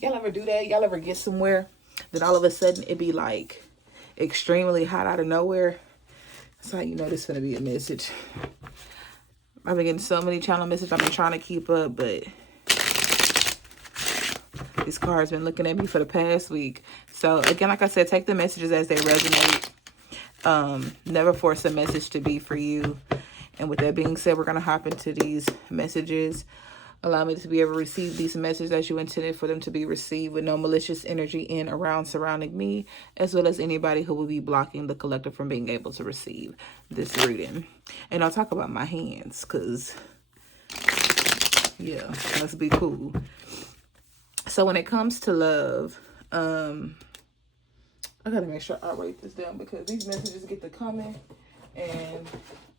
Y'all ever do that? Y'all ever get somewhere, then all of a sudden it be like extremely hot out of nowhere? That's how you know this is gonna be a message. I've been getting so many channel messages. I've been trying to keep up, but this card's been looking at me for the past week. So again, like I said, take the messages as they resonate. Never force a message to be for you. And with that being said, we're going to hop into these messages. Allow me to be able to receive these messages as you intended for them to be received, with no malicious energy in, around, surrounding me, as well as anybody who will be blocking the collective from being able to receive this reading. And I'll talk about my hands because, yeah, let's be cool. So when it comes to love, I gotta make sure I write this down because these messages get to coming and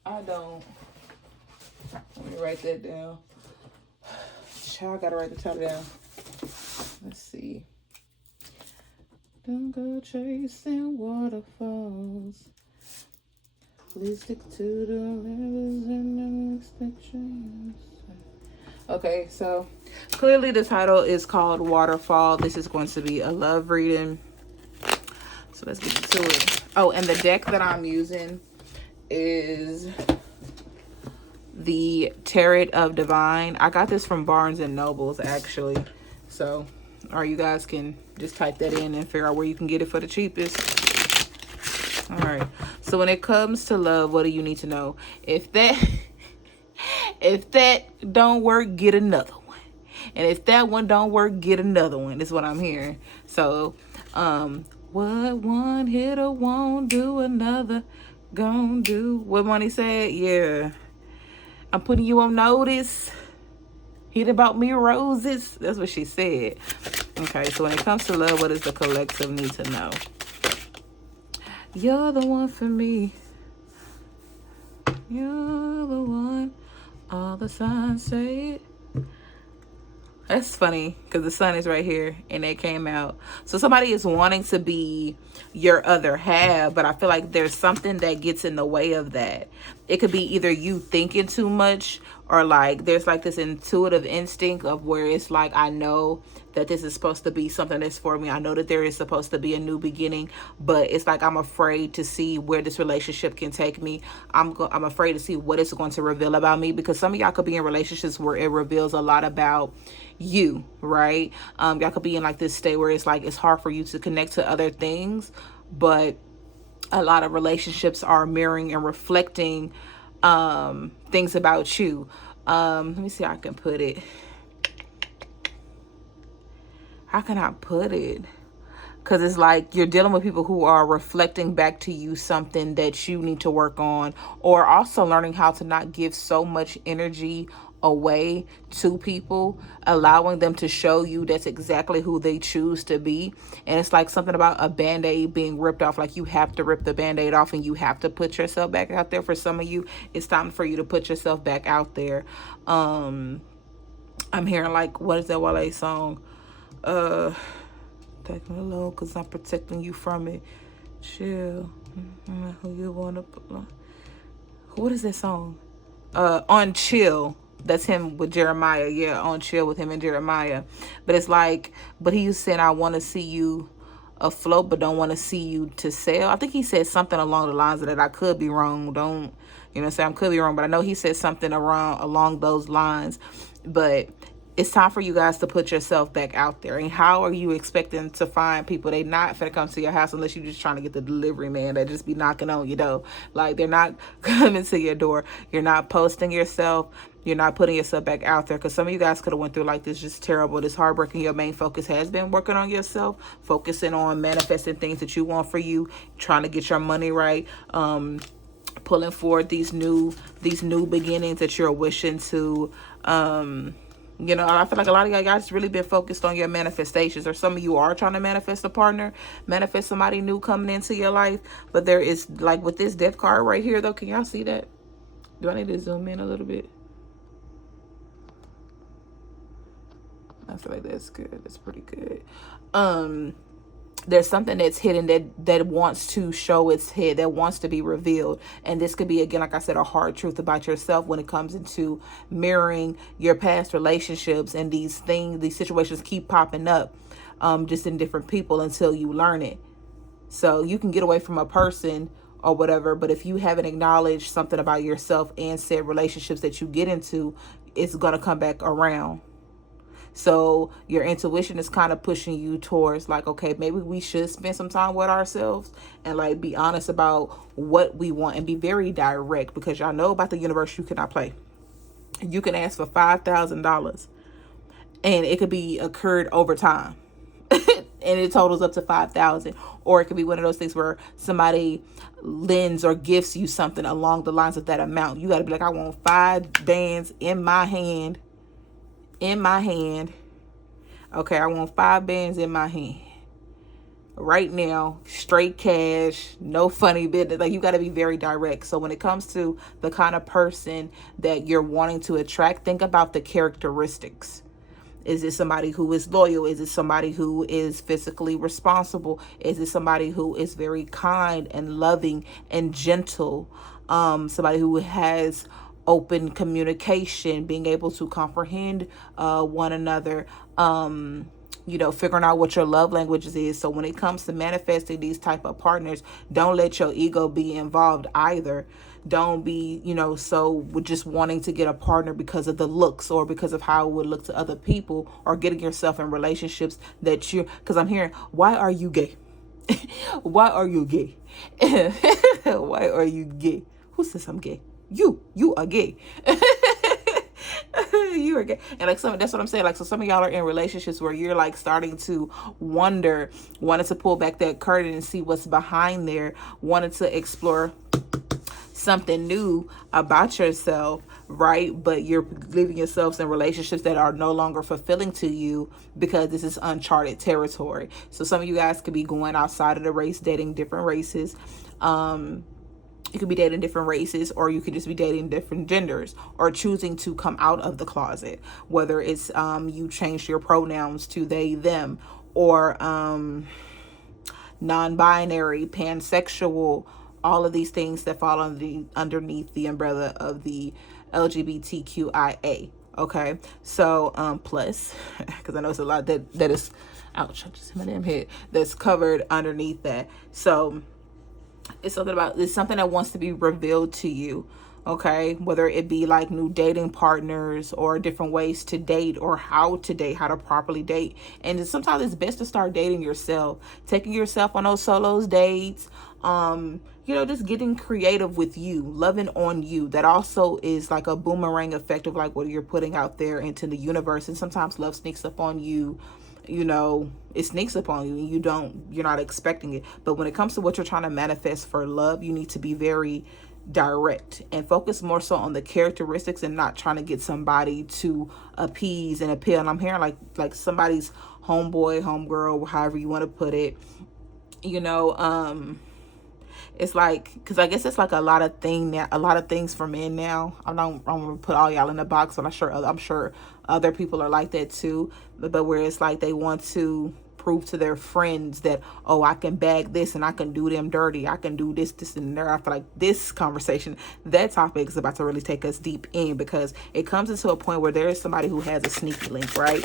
I don't. Let me write that down. Child, I gotta write the title down. Let's see. Don't go chasing waterfalls. Please stick to the rivers and the restrictions. Okay, so clearly the title is called Waterfall. This is going to be a love reading. So let's get to it. Oh, and the deck that I'm using is the Tarot of Divine. I got this from Barnes and Nobles, actually. So, or you guys can just type that in and figure out where you can get it for the cheapest. All right. So when it comes to love, what do you need to know? If that don't work, get another one. And if that one don't work, get another one. That's what I'm hearing. So, what one hitter won't do, another gon' do. What Money said? Yeah. I'm putting you on notice. Hit about me roses. That's what she said. Okay, so when it comes to love, what does the collective need to know? You're the one for me. You're the one. All the signs say it. That's funny because the sun is right here and it came out. So somebody is wanting to be your other half, but I feel like there's something that gets in the way of that. It could be either you thinking too much or like there's like this intuitive instinct of where it's like, I know that this is supposed to be something that's for me. I know that there is supposed to be a new beginning, but it's like I'm afraid to see where this relationship can take me. I'm afraid to see what it's going to reveal about me, because some of y'all could be in relationships where it reveals a lot about you, right? Y'all could be in like this state where it's like it's hard for you to connect to other things, but a lot of relationships are mirroring and reflecting things about you. Let me see how I can put it. How can I put it? Because it's like you're dealing with people who are reflecting back to you something that you need to work on, or also learning how to not give so much energy away to people, allowing them to show you that's exactly who they choose to be. And it's like something about a band-aid being ripped off. Like you have to rip the band-aid off and you have to put yourself back out there. For some of you, it's time for you to put yourself back out there. I'm hearing like, what is that Wale song? Take me low because I'm protecting you from it. Chill. Who you wanna put? What is that song? On Chill. That's him with Jeremiah. Yeah, On Chill with him and Jeremiah. But it's like, but he's saying, I want to see you afloat, but don't want to see you to sail. I think he said something along the lines of that. I could be wrong. Don't, you know what I'm saying? I could be wrong, but I know he said something along those lines. But it's time for you guys to put yourself back out there. And how are you expecting to find people? They not finna come to your house unless you're just trying to get the delivery man that just be knocking on your door. Like they're not coming to your door. You're not posting yourself. You're not putting yourself back out there, because some of you guys could have went through like this just terrible, this heartbreaking. Your main focus has been working on yourself, focusing on manifesting things that you want for you, trying to get your money right, pulling forward these new beginnings that you're wishing to you know. I feel like a lot of y'all guys really been focused on your manifestations, or some of you are trying to manifest a partner, manifest somebody new coming into your life. But there is, like with this death card right here though, can y'all see that? Do I need to zoom in a little bit? I feel like that's good. That's pretty good. There's something that's hidden that wants to show its head, that wants to be revealed. And this could be, again, like I said, a hard truth about yourself when it comes into mirroring your past relationships. And these situations keep popping up. just in different people until you learn it. So you can get away from a person or whatever, but if you haven't acknowledged something about yourself and said relationships that you get into, it's going to come back around. So your intuition is kind of pushing you towards like, okay, maybe we should spend some time with ourselves and like be honest about what we want and be very direct, because y'all know about the universe, you cannot play. You can ask for $5,000 and it could be occurred over time. And it totals up to 5,000. Or it could be one of those things where somebody lends or gifts you something along the lines of that amount. You got to be like, I want 5 bands in my hand. Okay, I want 5 bands in my hand right now, straight cash, no funny business. Like, you got to be very direct. So when it comes to the kind of person that you're wanting to attract, think about the characteristics. Is it somebody who is loyal? Is it somebody who is physically responsible? Is it somebody who is very kind and loving and gentle? Somebody who has open communication, being able to comprehend one another, figuring out what your love languages is. So when it comes to manifesting these type of partners, don't let your ego be involved either. Don't be, so just wanting to get a partner because of the looks or because of how it would look to other people, or getting yourself in relationships that because I'm hearing, why are you gay? Why are you gay? Why are you gay? Who says I'm gay? You are gay. You are gay. And like that's what I'm saying. Like, so some of y'all are in relationships where you're like starting to wonder, wanted to pull back that curtain and see what's behind there, wanted to explore something new about yourself, right? But you're leaving yourselves in relationships that are no longer fulfilling to you because this is uncharted territory. So some of you guys could be going outside of the race, dating different races. You could be dating different races, or you could just be dating different genders, or choosing to come out of the closet, whether it's you changed your pronouns to they, them, or non-binary, pansexual, all of these things that fall underneath the umbrella of the LGBTQIA. Okay, so plus, because I know it's a lot that is, ouch, I just hit my damn head, that's covered underneath that. So it's something that wants to be revealed to you. Okay, whether it be like new dating partners or different ways to date, or how to date, how to properly date. And sometimes it's best to start dating yourself, taking yourself on those solos dates, just getting creative with you, loving on you. That also is like a boomerang effect of like what you're putting out there into the universe. And sometimes love sneaks up on you. It sneaks upon you and you're not expecting it. But when it comes to what you're trying to manifest for love, you need to be very direct and focus more so on the characteristics and not trying to get somebody to appease and appeal. And I'm hearing like somebody's homeboy, homegirl, however you want to put it, it's like, because I guess it's like a lot of things for men now. I'm gonna put all y'all in the box, but I'm sure other people are like that too. But where it's like they want to prove to their friends that, oh, I can bag this and I can do them dirty. I can do this, and there. I feel like this conversation, that topic is about to really take us deep in, because it comes into a point where there is somebody who has a sneaky link, right?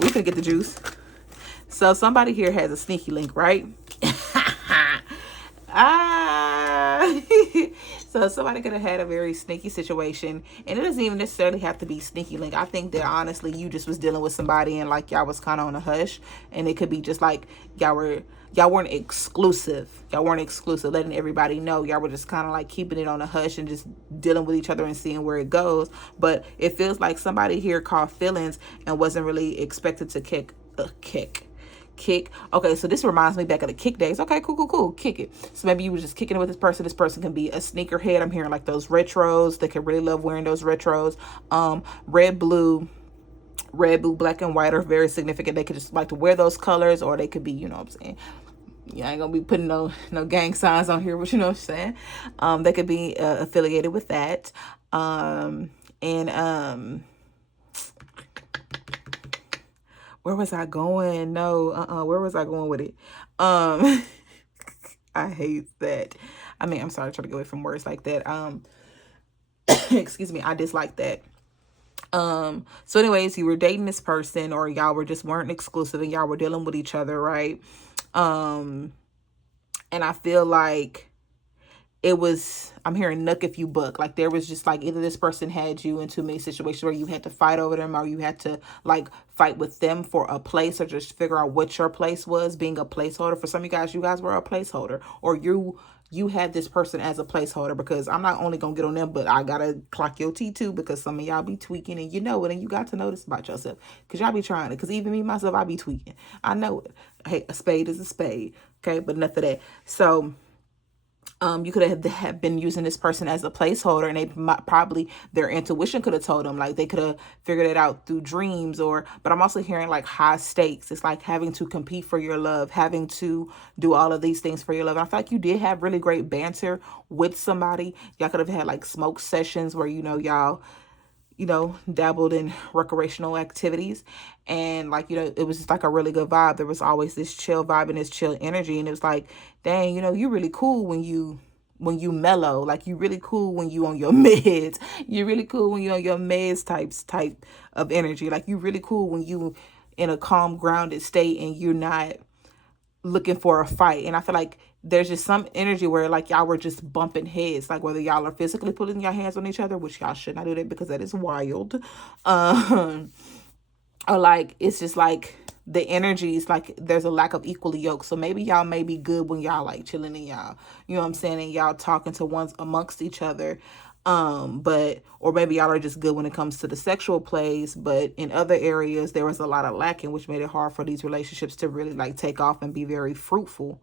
We can get the juice. So somebody here has a sneaky link, right? So somebody could have had a very sneaky situation, and it doesn't even necessarily have to be sneaky link. I think that honestly, you just was dealing with somebody and like y'all was kind of on a hush, and it could be just like y'all weren't exclusive, letting everybody know. Y'all were just kind of like keeping it on a hush and just dealing with each other and seeing where it goes. But it feels like somebody here caught feelings and wasn't really expected to kick. Okay, so this reminds me back of the kick days. Okay, cool. Kick it. So maybe you were just kicking it with this person. This person can be a sneakerhead. I'm hearing like those retros. They can really love wearing those retros. Red, blue, black, and white are very significant. They could just like to wear those colors, or they could be, what I'm saying. Yeah, I ain't gonna be putting no gang signs on here, but you know what I'm saying. They could be affiliated with that. Where was I going? Where was I going with it? I hate that. I'm sorry, I try to get away from words like that. Excuse me, I dislike that. So anyways, you were dating this person, or y'all were just weren't exclusive and y'all were dealing with each other, right? Um, and I feel like it was, I'm hearing nook if you buck. Like there was just like either this person had you in too many situations where you had to fight over them, or you had to like fight with them for a place, or just figure out what your place was, being a placeholder. For some of you guys were a placeholder, or you had this person as a placeholder, because I'm not only gonna get on them, but I gotta clock your T too, because some of y'all be tweaking and you know it, and you got to know this about yourself, because y'all be trying it, because even me myself, I be tweaking. I know it. Hey, a spade is a spade, okay? But enough of that. So you could have been using this person as a placeholder, and they probably, their intuition could have told them, like they could have figured it out through dreams, or, but I'm also hearing like high stakes. It's like having to compete for your love, having to do all of these things for your love. And I feel like you did have really great banter with somebody. Y'all could have had like smoke sessions where, y'all, dabbled in recreational activities, and like, it was just like a really good vibe. There was always this chill vibe and this chill energy, and it was like, dang, you really cool when you mellow. Like, you really cool when you on your meds. You're really cool when you on your meds type of energy. Like, you really cool when you in a calm, grounded state, and you're not looking for a fight. And I feel like there's just some energy where like y'all were just bumping heads, like whether y'all are physically putting your hands on each other, which y'all should not do that, because that is wild. Or like it's just like the energies, like there's a lack of equally yoked. So maybe y'all may be good when y'all like chilling and y'all, you know what I'm saying, and y'all talking to ones amongst each other. But or maybe y'all are just good when it comes to the sexual plays, but in other areas there was a lot of lacking, which made it hard for these relationships to really like take off and be very fruitful.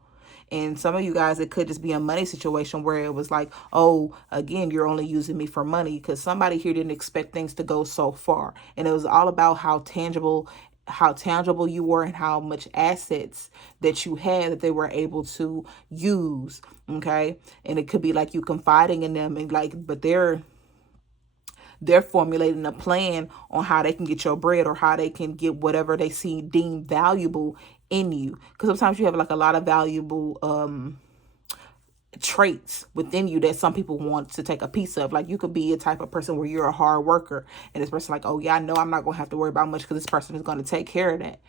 And some of you guys, it could just be a money situation where it was like, oh, again, you're only using me for money, because somebody here didn't expect things to go so far. And it was all about how tangible you were, and how much assets that you had that they were able to use. Okay. And it could be like you confiding in them, and like, but they're formulating a plan on how they can get your bread, or how they can get whatever they see deemed valuable in you. Because sometimes you have like a lot of valuable traits within you that some people want to take a piece of. Like, you could be a type of person where you're a hard worker, and this person like, oh yeah, I know I'm not gonna have to worry about much, because this person is going to take care of that,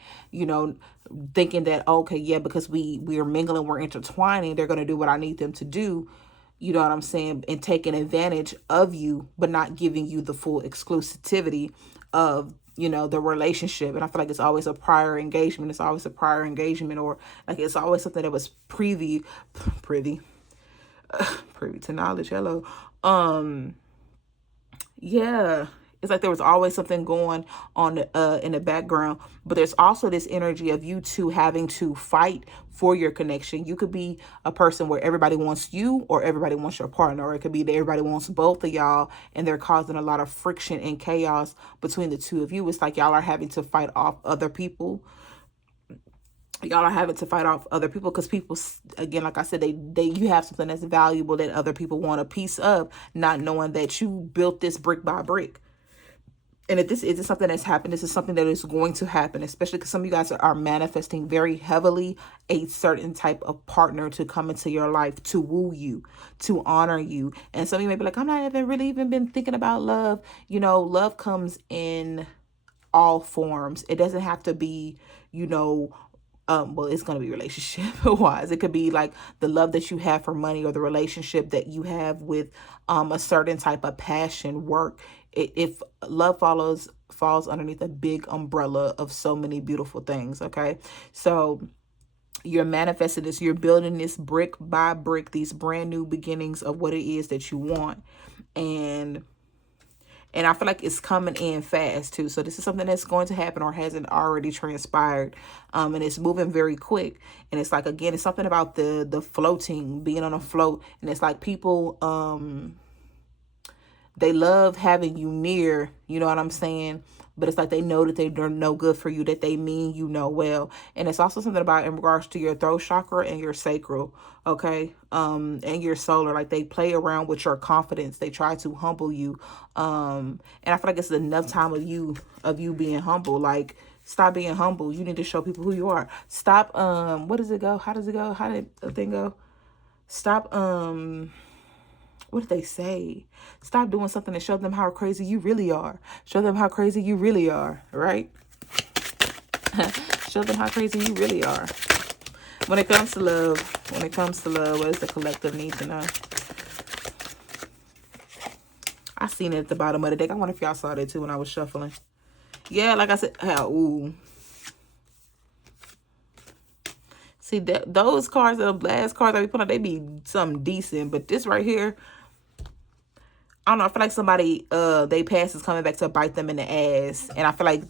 thinking that, okay, yeah, because we are mingling, we're intertwining, they're going to do what I need them to do. You know what I'm saying? And taking advantage of you, but not giving you the full exclusivity of, the relationship. And I feel like it's always a prior engagement. It's always a prior engagement, or like it's always something that was privy to knowledge. Hello. Yeah. It's like there was always something going on in the background, but there's also this energy of you two having to fight for your connection. You could be a person where everybody wants you, or everybody wants your partner, or it could be that everybody wants both of y'all, and they're causing a lot of friction and chaos between the two of you. It's like y'all are having to fight off other people. Y'all are having to fight off other people, because people, again, like I said, you have something that's valuable that other people want a piece of, not knowing that you built this brick by brick. And if this isn't something that's happened, this is something that is going to happen, especially because some of you guys are manifesting very heavily a certain type of partner to come into your life, to woo you, to honor you. And some of you may be like, I'm not even really even been thinking about love. Love comes in all forms. It doesn't have to be, well, it's going to be relationship wise. It could be like the love that you have for money, or the relationship that you have with a certain type of passion, work. If love falls underneath a big umbrella of so many beautiful things. Okay. So you're manifesting this, you're building this brick by brick, these brand new beginnings of what it is that you want. And I feel like it's coming in fast too. So this is something that's going to happen, or hasn't already transpired. And it's moving very quick. And it's like, again, it's something about the floating, being on a float. And it's like people, they love having you near, you know what I'm saying? But it's like they know that they're no good for you, that they mean well. And it's also something about in regards to your throat chakra and your sacral, okay? And your solar, like they play around with your confidence. They try to humble you. And I feel like it's enough time of you being humble. Like, stop being humble. You need to show people who you are. Stop, what does it go? How does it go? How did the thing go? Stop, what did they say? Stop doing something to show them how crazy you really are. Show them how crazy you really are, right? Show them how crazy you really are. When it comes to love, what does the collective need to know? I seen it at the bottom of the deck. I wonder if y'all saw that too when I was shuffling. Yeah, like I said, ooh. See, those cards, the last cards that we put on, they be something decent. But this right here, I don't know. I feel like somebody, they past is coming back to bite them in the ass. And I feel like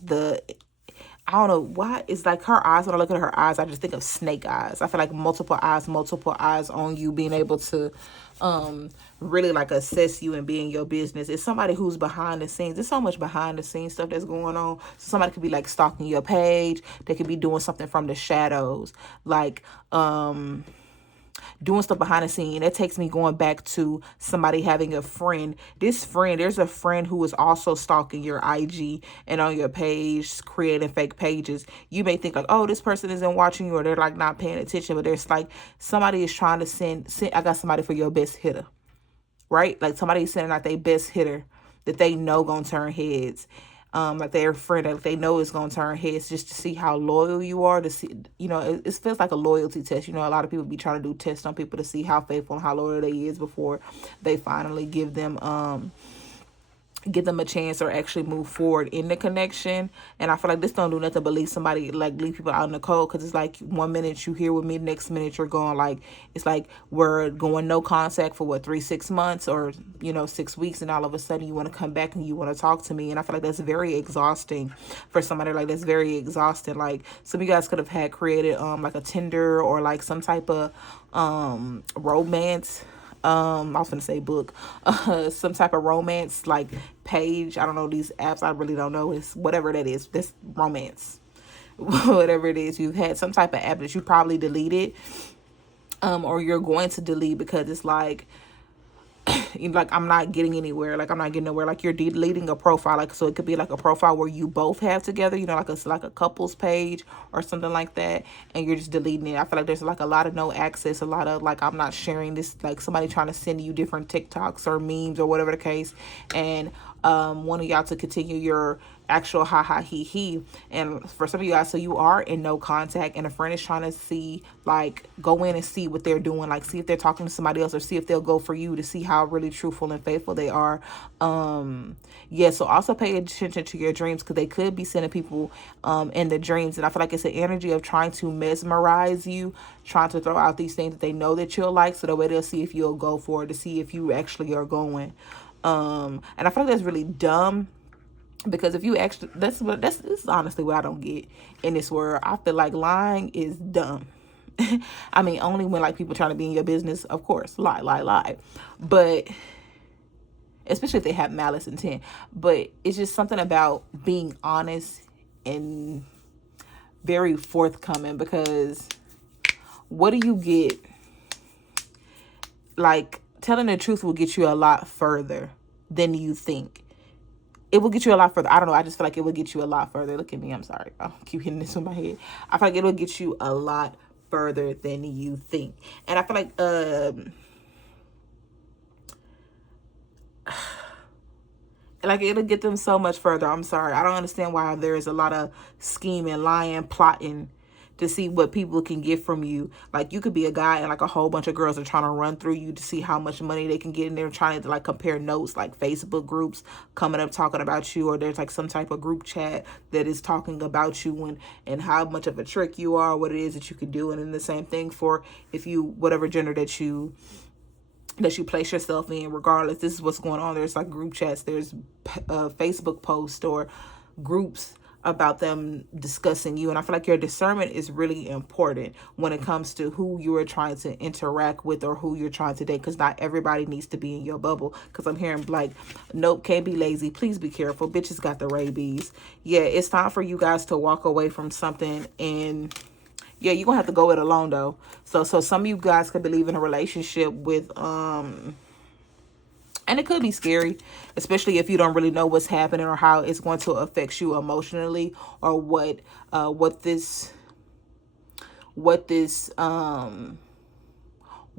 I don't know why. It's like her eyes. When I look at her eyes, I just think of snake eyes. I feel like multiple eyes on you, being able to really like assess you and be in your business. It's somebody who's behind the scenes. There's so much behind the scenes stuff that's going on. So somebody could be like stalking your page. They could be doing something from the shadows, like doing stuff behind the scene. That takes me going back to somebody having a friend. There's a friend who is also stalking your IG and on your page, creating fake pages. You may think like, oh, this person isn't watching you, or they're like not paying attention, but there's like somebody is trying to send I got somebody for your best hitter, right? Like somebody is sending out their best hitter that they know gonna turn heads. Like their friend that they know is gonna turn heads, just to see how loyal you are. To see, it feels like a loyalty test. A lot of people be trying to do tests on people to see how faithful and how loyal they is before they finally give them a chance or actually move forward in the connection. And I feel like this don't do nothing but leave people out in the cold, because it's like 1 minute you here with me, next minute you're going. Like, it's like we're going no contact for 3-6 months, or 6 weeks, and all of a sudden you want to come back and you want to talk to me. And I feel like that's very exhausting for somebody. Like, that's very exhausting. Like, some of you guys could have had created like a Tinder or like some type of romance, I was gonna say book, some type of romance like page. I don't know these apps. I really don't know. It's whatever that is. This romance, whatever it is. You've had some type of app that you probably deleted, or you're going to delete, because it's like, like I'm not getting anywhere. Like I'm not getting nowhere. Like you're deleting a profile. Like, so it could be like a profile where you both have together, like a couples page or something like that, and you're just deleting it. I feel like there's like a lot of no access, a lot of like, I'm not sharing this, like somebody trying to send you different TikToks or memes or whatever the case, and one of y'all to continue your actual ha ha he he. And for some of you guys, so you are in no contact, and a friend is trying to see, like, go in and see what they're doing, like see if they're talking to somebody else, or see if they'll go for you, to see how really truthful and faithful they are. So also pay attention to your dreams, because they could be sending people in the dreams. And I feel like it's an energy of trying to mesmerize you, trying to throw out these things that they know that you'll like, so that way they'll see if you'll go for it, to see if you actually are going. And I feel like that's really dumb, because if you actually, this is honestly what I don't get in this world. I feel like lying is dumb. I mean, only when like people trying to be in your business, of course, lie. But especially if they have malice intent. But it's just something about being honest and very forthcoming, because what do you get? Like, telling the truth will get you a lot further than you think. It will get you a lot further. I don't know. I just feel like it will get you a lot further. Look at me. I'm sorry. I keep hitting this in my head. I feel like it will get you a lot further than you think. And I feel like it'll get them so much further. I'm sorry. I don't understand why there's a lot of scheming, lying, plotting to see what people can get from you. Like, you could be a guy and like a whole bunch of girls are trying to run through you to see how much money they can get, and they're trying to like compare notes, like Facebook groups coming up talking about you, or there's like some type of group chat that is talking about you and how much of a trick you are, what it is that you can do. And then the same thing for if you, whatever gender that you place yourself in, regardless, this is what's going on. There's like group chats, there's Facebook posts or groups about them discussing you. And I feel like your discernment is really important when it comes to who you are trying to interact with or who you're trying to date, because not everybody needs to be in your bubble. Because I'm hearing like, nope, can't be lazy, please be careful, bitches got the rabies. Yeah, it's time for you guys to walk away from something. And yeah, you're gonna have to go it alone though. So some of you guys could be leaving a relationship with and it could be scary, especially if you don't really know what's happening or how it's going to affect you emotionally, or what this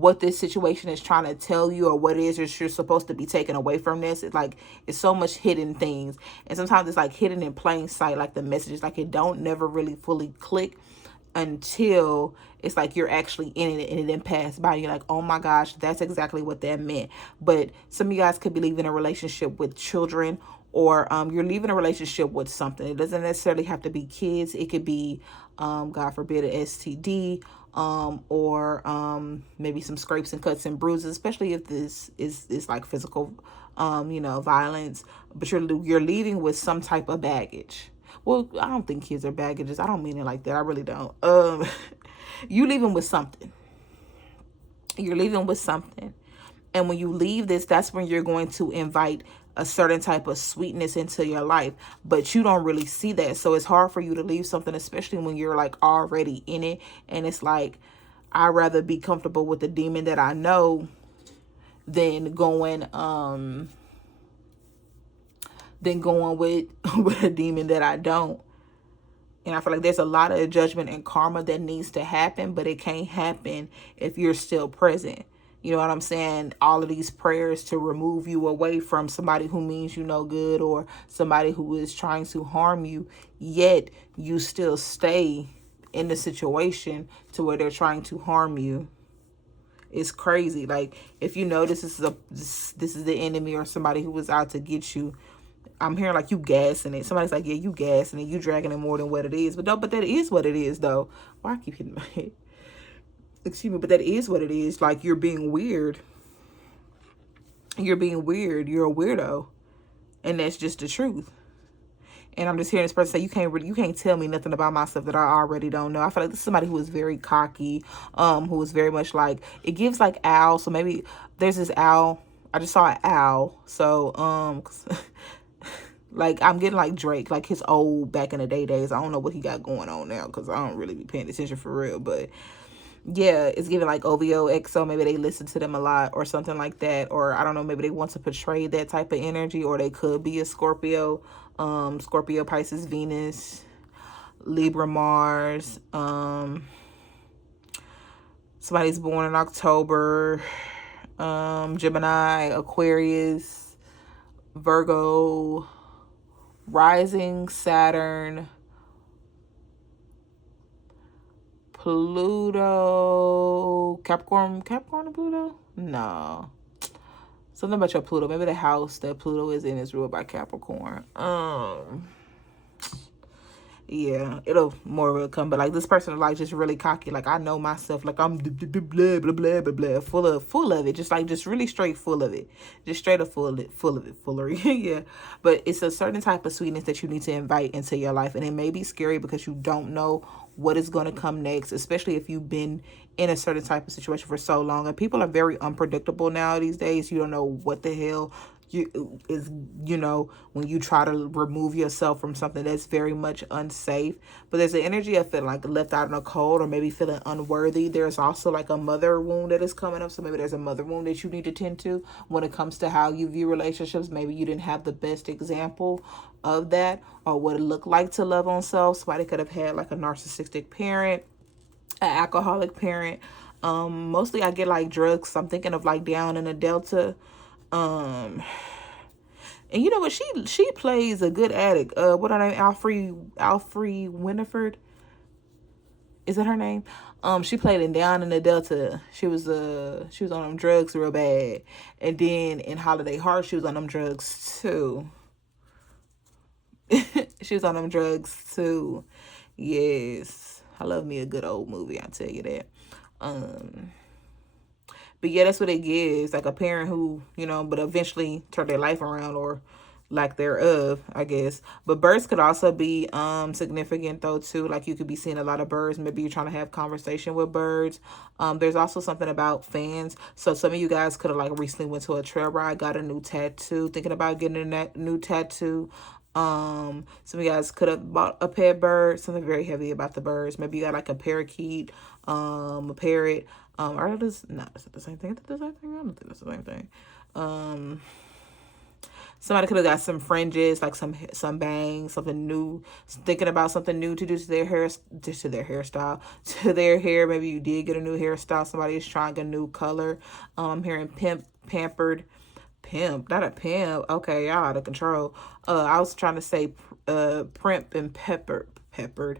what this situation is trying to tell you, or what it is that you're supposed to be taken away from this. It's like, it's so much hidden things, and sometimes it's like hidden in plain sight, like the messages, like it don't never really fully click until it's like you're actually in it and it didn't pass by. You're like, oh my gosh, that's exactly what that meant. But some of you guys could be leaving a relationship with children, or you're leaving a relationship with something. It doesn't necessarily have to be kids. It could be, God forbid, an STD, or maybe some scrapes and cuts and bruises, especially if this is like physical, violence. But you're leaving with some type of baggage. Well, I don't think kids are baggages. I don't mean it like that. I really don't. You leaving with something. You're leaving with something. And when you leave this, that's when you're going to invite a certain type of sweetness into your life. But you don't really see that. So it's hard for you to leave something, especially when you're like already in it. And it's like, I'd rather be comfortable with the demon that I know than going with with a demon that I don't. And I feel like there's a lot of judgment and karma that needs to happen, but it can't happen if you're still present. You know what I'm saying? All of these prayers to remove you away from somebody who means you no good, or somebody who is trying to harm you, yet you still stay in the situation to where they're trying to harm you. It's crazy. Like, if you know this is the enemy, or somebody who was out to get you, I'm hearing like you gassing it. Somebody's like, yeah, you gassing it. You dragging it more than what it is. But no, but that is what it is, though. Why I keep hitting my head? Excuse me, but that is what it is. Like, you're being weird. You're being weird. You're a weirdo. And that's just the truth. And I'm just hearing this person say, you can't tell me nothing about myself that I already don't know. I feel like this is somebody who is very cocky, who is very much like, it gives like owl. So maybe there's this owl. I just saw an owl. So, like, I'm getting like Drake, like his old back in the days. I don't know what he got going on now, because I don't really be paying attention for real. But yeah, it's giving like OVO, XO. Maybe they listen to them a lot or something like that. Or I don't know, maybe they want to portray that type of energy, or they could be a Scorpio. Scorpio, Pisces, Venus, Libra, Mars. Somebody's born in October. Gemini, Aquarius, Virgo, rising, Saturn, Pluto, Capricorn and Pluto? No. Something about your Pluto. Maybe the house that Pluto is in is ruled by Capricorn. Yeah, it'll more will come. But like, this person is like just really cocky. Like, I know myself. Like, I'm blah blah blah blah blah, full of it. Just really straight full of it. Just straight up full of it, foolery. Yeah. But it's a certain type of sweetness that you need to invite into your life, and it may be scary because you don't know what is going to come next, especially if you've been in a certain type of situation for so long. And people are very unpredictable now these days. You don't know what the hell when you try to remove yourself from something that's very much unsafe. But there's an energy of feeling like left out in the cold, or maybe feeling unworthy. There's also like a mother wound that is coming up. So maybe there's a mother wound that you need to tend to when it comes to how you view relationships. Maybe you didn't have the best example of that, or what it looked like to love on self. Somebody could have had like a narcissistic parent, an alcoholic parent. Mostly I get like drugs. So I'm thinking of like down in the Delta. And you know what? She plays a good addict. What her name? Alfre Winifred. Is that her name? She played in Down in the Delta. She was on them drugs real bad, and then in Holiday Heart she was on them drugs too. She was on them drugs too. Yes, I love me a good old movie. I tell you that. But yeah, that's what it gives. Like a parent who, but eventually turned their life around, or lack thereof, I guess. But birds could also be significant though too. Like, you could be seeing a lot of birds. Maybe you're trying to have conversation with birds. There's also something about fans. So some of you guys could have like recently went to a trail ride, got a new tattoo, thinking about getting a new tattoo. Some of you guys could have bought a pet bird. Something very heavy about the birds. Maybe you got like a parakeet, a parrot. Or is it the same thing? Is it the same thing? I don't think that's the same thing. Somebody could have got some fringes, like some bangs, something new, thinking about something new to do to their hair, just to their hairstyle, to their hair. Maybe you did get a new hairstyle. Somebody is trying a new color. I'm hearing pampered, not a pimp. Okay, y'all out of control. I was trying to say primp and peppered.